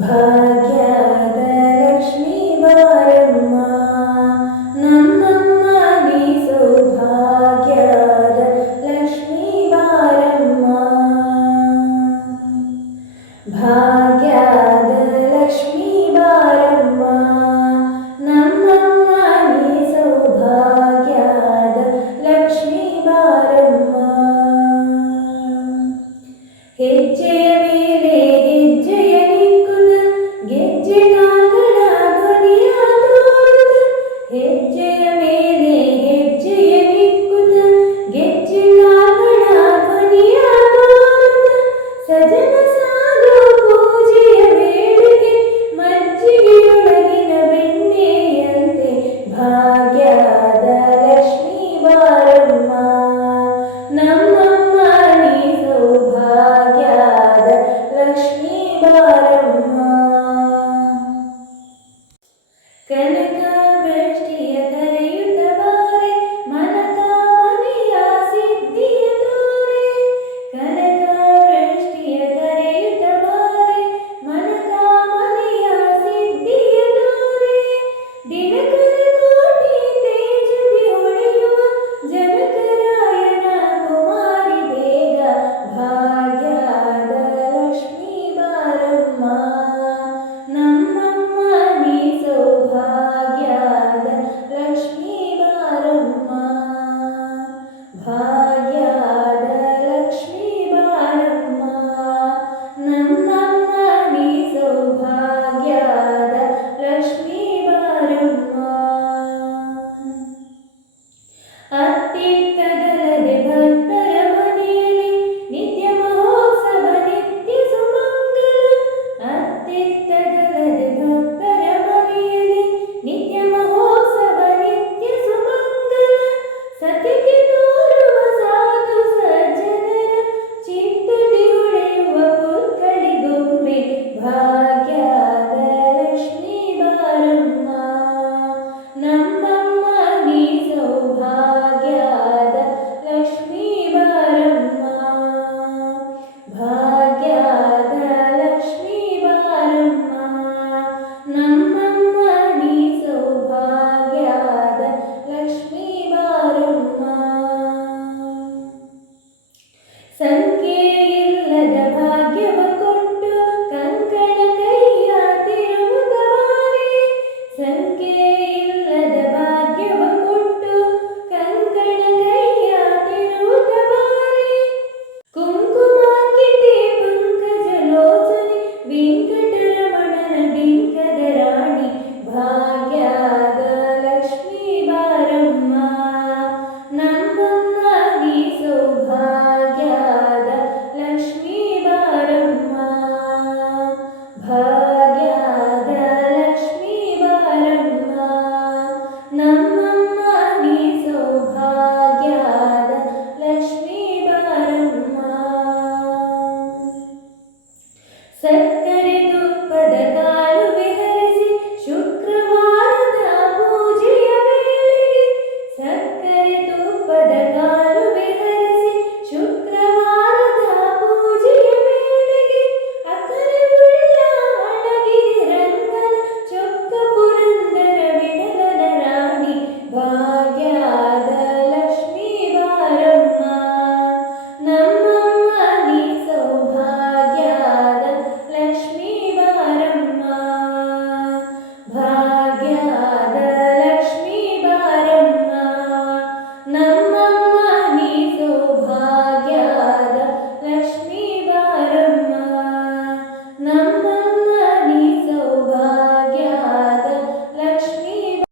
ಭಾಗ್ಯದ ಲಕ್ಷ್ಮೀ ಬಾರಮ್ಮ ನಮ್ಮಮ್ಮ ನೀ ಸೌಭಾಗ್ಯದ ಲಕ್ಷ್ಮೀ ಬಾರಮ್ಮ. ಭಾಗ್ಯದ ಲಕ್ಷ್ಮೀ ಬಾರಮ್ಮ ನಮ್ಮಮ್ಮ ನೀ ಸೌಭಾಗ್ಯದ ಲಕ್ಷ್ಮೀ ಬಾರಮ್ಮ. ಹೆಜ್ಜೆಯ ಭಾಗ್ಯದ Father.